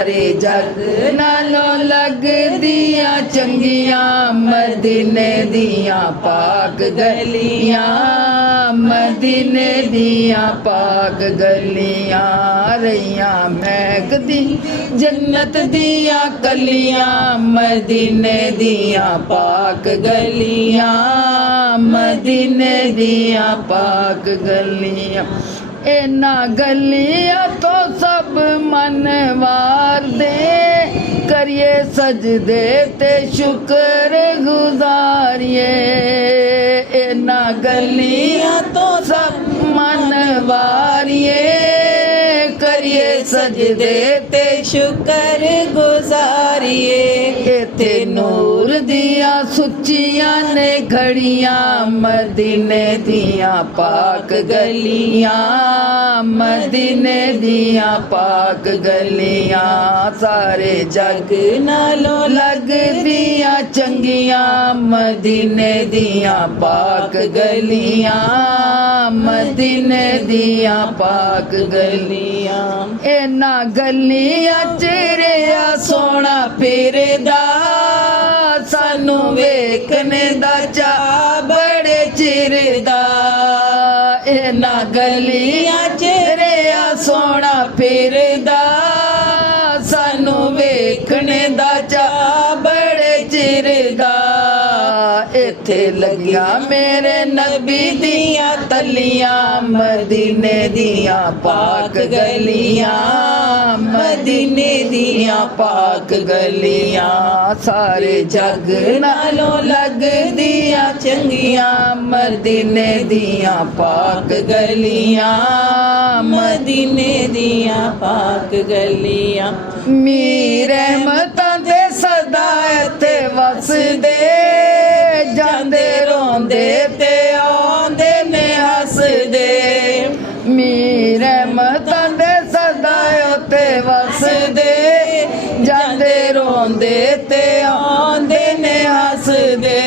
सारे जग नालों लगदियां चंगियां मदीने दियां पाक गलियां, मदीने दियां पाक गलियां रहियां महकदी जन्नत दियां कलियां, मदीने दियां पाक गलियां, मदीने दियां पाक गलियां। इना गलियां तो सब मन वार दे, करिए सजदे ते शुक्र गुजारिए। इना गलियां तो सब मन वारिए, करिए सजदे ते शुक्र गुजारिए। इत्थे नूर दियां सुचियां ने घड़ियां, मदीने दियां पाक गलियां, मदीने दियां पाक गलियां। सारे जग नालों लगदियां चंगियां मदीने दियां पाक गलियां, मदीने दियां पाक गलियां। इना गलियां च रेहा सोना फिरदा, सानू वेखने दा चा बड़े चिर दा। इना गलियां च रेहा सोना फिरदा, सानू वेखने दा चा बड़े चिर दा। इत्थे लगियां मेरे नबी दियां तलियां, मदीने दियां पाक गलियां, मदीने दियां पाक गलियां। सारे जग नालों लगदियां चंगियां मदीने दियां पाक गलियां, मदीने दियां पाक गलियां। मीर रहमतां दे सदा इत्थे वसदे, जांदे रोंदे ते आंदे ने हसदे। मीर रहमतां दे सदा उत्ते वसदे, जांदे रोंदे ते आंदे ने हसदे।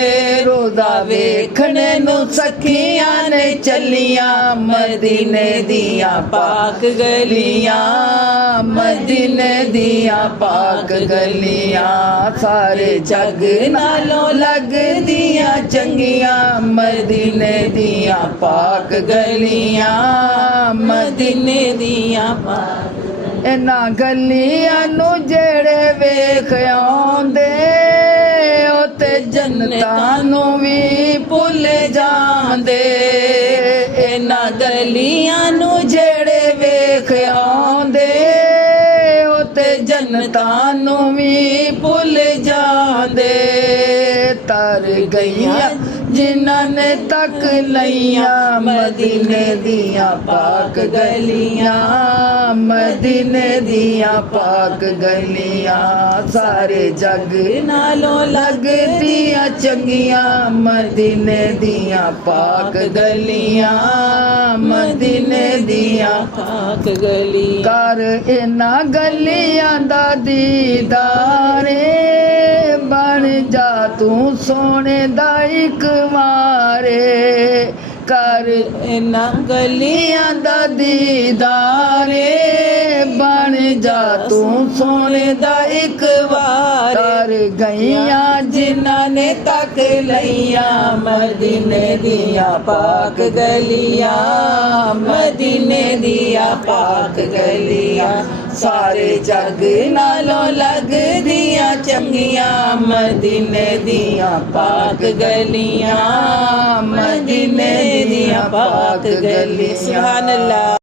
रोज़ा वेखने नू सखियां ने चलियां, मदीने दियां पाक गलियां, मदीने दियां पाक गलियां। सारे जग नालों लगदियां चंगियां मदीने दियां पाक गलियां, मदीने दियां पाक। इना गलियां नू जेड़े वेख आउंदे, ओते जन्नतां नू भी भुल जांदे। इना गलियां नू जेड़े वेख आउंदे, ओते जन्नतां नू भी भुल जांदे। तर गईयां जिन्हां ने तक लईयां मदीने दियां पाक गलियां, मदीने दियां पाक गलियां। सारे जग नालों लगदियां चंगियां मदीने दियां पाक गलियां, मदीने दियां पाक गलियां। कर इना गलियां दा दीदारे, बन जा तू सोने दा इक मारे। कर इना गलियां दा दीदारे, बन जा तू सोने दा इक बार। तर गईयां जिन्हां ने तक लईयां मदीने दियां पाक गलियां, मदीने दियां पाक गलियां। सारे जग नालों लगदियां चंगियां मदीने दियां पाक गलियां, मदीने दियां पाक गलियां। सुभान अल्लाह।